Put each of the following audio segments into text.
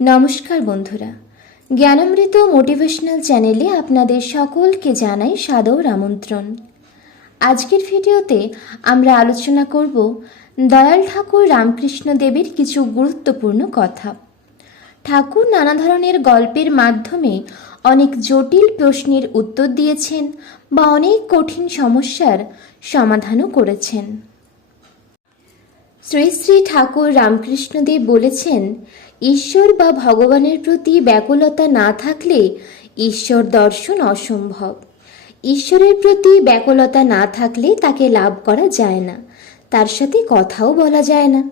নমস্কার বন্ধুরা, জ্ঞানামৃত মোটিভেশনাল চ্যানেলে আপনাদের সকলকে জানাই সাদর আমন্ত্রণ। আজকের ভিডিওতে আমরা আলোচনা করব দয়াল ঠাকুর রামকৃষ্ণ দেবের কিছু গুরুত্বপূর্ণ কথা। ঠাকুর নানা ধরনের গল্পের মাধ্যমে অনেক জটিল প্রশ্নের উত্তর দিয়েছেন বা অনেক কঠিন সমস্যার সমাধানও করেছেন। শ্রী শ্রী ঠাকুর রামকৃষ্ণদেব বলেছেন, ঈশ্বর বা ভগবানের প্রতি ব্যাকুলতা না থাকলে ঈশ্বর দর্শন অসম্ভব। ঈশ্বরের প্রতি ব্যাকুলতা না থাকলে তাকে লাভ করা যায় না, তার সাথে কথাও বলা যায় না।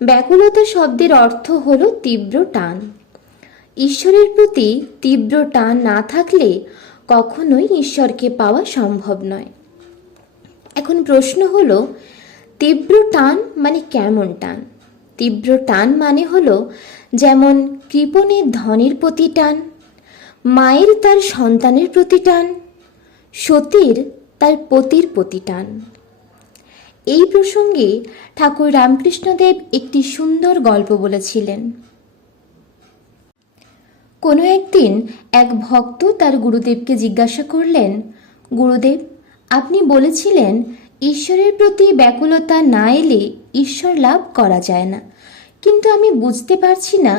ব্যাকুলতা শব্দের অর্থ হলো তীব্র টান। ঈশ্বরের প্রতি তীব্র টান না থাকলে কখনোই ঈশ্বরকে পাওয়া সম্ভব নয়। এখন প্রশ্ন হলো, তীব্র টান মানে কেমন টান? তীব্র টান মানে হলো যেমন কৃপণের ধনের প্রতি টান, মায়ের তার সন্তানের প্রতি টান, সতীর তার পতির প্রতি টান। এই প্রসঙ্গে ঠাকুর রামকৃষ্ণদেব একটি সুন্দর গল্প বলেছিলেন। কোনো একদিন এক ভক্ত তার গুরুদেবকে জিজ্ঞাসা করলেন, গুরুদেব, আপনি বলেছিলেন ঈশ্বরের প্রতি ব্যাকুলতা না এলে ঈশ্বর লাভ করা যায় না, কিন্তু আমি বুঝতে পারছি না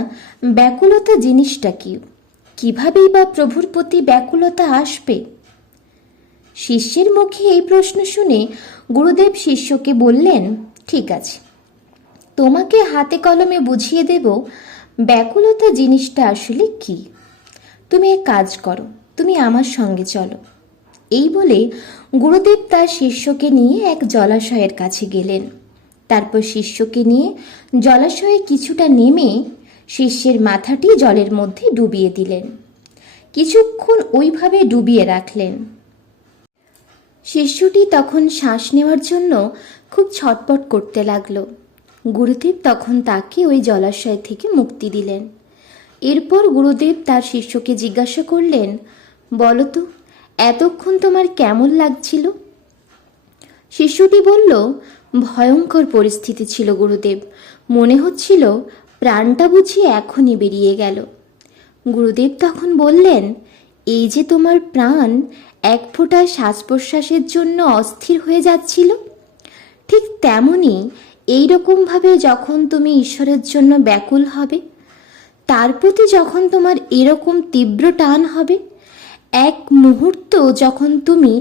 ব্যাকুলতা জিনিসটা কি, কিভাবেই বা প্রভুর প্রতি ব্যাকুলতা আসবে? শিষ্যের মুখে এই প্রশ্ন শুনে গুরুদেব শিষ্যকে বললেন, ঠিক আছে, তোমাকে হাতে কলমে বুঝিয়ে দেব ব্যাকুলতা জিনিসটা আসলে কি। তুমি এক কাজ করো, তুমি আমার সঙ্গে চলো। এই বলে গুরুদেব তার শিষ্যকে নিয়ে এক জলাশয়ের কাছে গেলেন। তারপর শিষ্যকে নিয়ে জলাশয়ে কিছুটা নেমে শিষ্যের মাথাটি জলের মধ্যে ডুবিয়ে দিলেন। কিছুক্ষণ ওইভাবে ডুবিয়ে রাখলেন। শিষ্যটি তখন শ্বাস নেওয়ার জন্য খুব ছটপট করতে লাগলো। গুরুদেব তখন তাকে ওই জলাশয় থেকে মুক্তি দিলেন। এরপর গুরুদেব তার শিষ্যকে জিজ্ঞাসা করলেন, বলো তো, এতক্ষণ তোমার কেমন লাগছিল? শিষ্যটি বলল, ভয়ঙ্কর পরিস্থিতি ছিল গুরুদেব, মনে হচ্ছিল প্রাণটা বুঝি এখনই বেরিয়ে গেল। গুরুদেব তখন বললেন, এই যে তোমার প্রাণ এক ফোঁটা শ্বাস প্রশ্বাসের জন্য অস্থির হয়ে যাচ্ছিল, ঠিক তেমনি এইরকমভাবে যখন তুমি ঈশ্বরের জন্য ব্যাকুল হবে, তার প্রতি যখন তোমার এরকম তীব্র টান হবে, এক মুহূর্ত যখন তুমি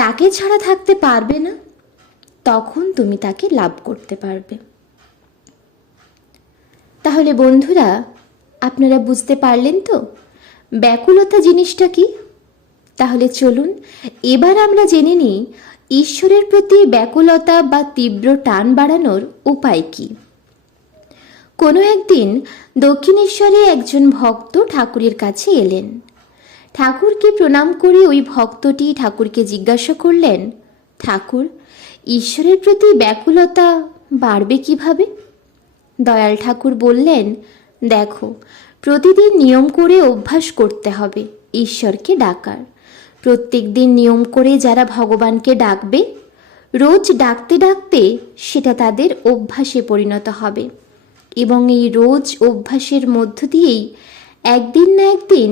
তাকে ছাড়া থাকতে পারবে না, তখন তুমি তাকে লাভ করতে পারবে। তাহলে বন্ধুরা, আপনারা বুঝতে পারলেন তো ব্যাকুলতা জিনিসটা কি? তাহলে চলুন এবার আমরা জেনে নিই ঈশ্বরের প্রতি ব্যাকুলতা বা তীব্র টান বাড়ানোর উপায় কি। কোনো একদিন দক্ষিণেশ্বরে একজন ভক্ত ঠাকুরের কাছে এলেন। ঠাকুরকে প্রণাম করে ওই ভক্তটি ঠাকুরকে জিজ্ঞাসা করলেন, ঠাকুর, ঈশ্বরের প্রতি ব্যাকুলতা বাড়বে কিভাবে? দয়াল ঠাকুর বললেন, দেখো, প্রতিদিন নিয়ম করে অভ্যাস করতে হবে ঈশ্বরকে ডাকার। প্রত্যেক দিন নিয়ম করে যারা ভগবানকে ডাকবে, রোজ ডাকতে ডাকতে সেটা তাদের অভ্যাসে পরিণত হবে, এবং এই রোজ অভ্যাসের মধ্য দিয়েই একদিন না একদিন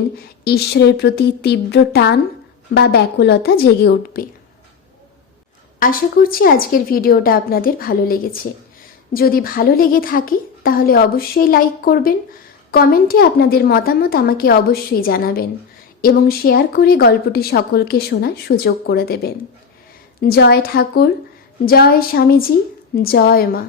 ঈশ্বরের প্রতি তীব্র টান বা ব্যাকুলতা জেগে উঠবে। আশা করছি আজকের ভিডিওটা আপনাদের ভালো লেগেছে। যদি ভালো লেগে থাকে তাহলে অবশ্যই লাইক করবেন, কমেন্টে আপনাদের মতামত আমাকে অবশ্যই জানাবেন এবং শেয়ার করে গল্পটি সকলকে শোনার সুযোগ করে দেবেন। জয় ঠাকুর, জয় স্বামীজি, জয় মা।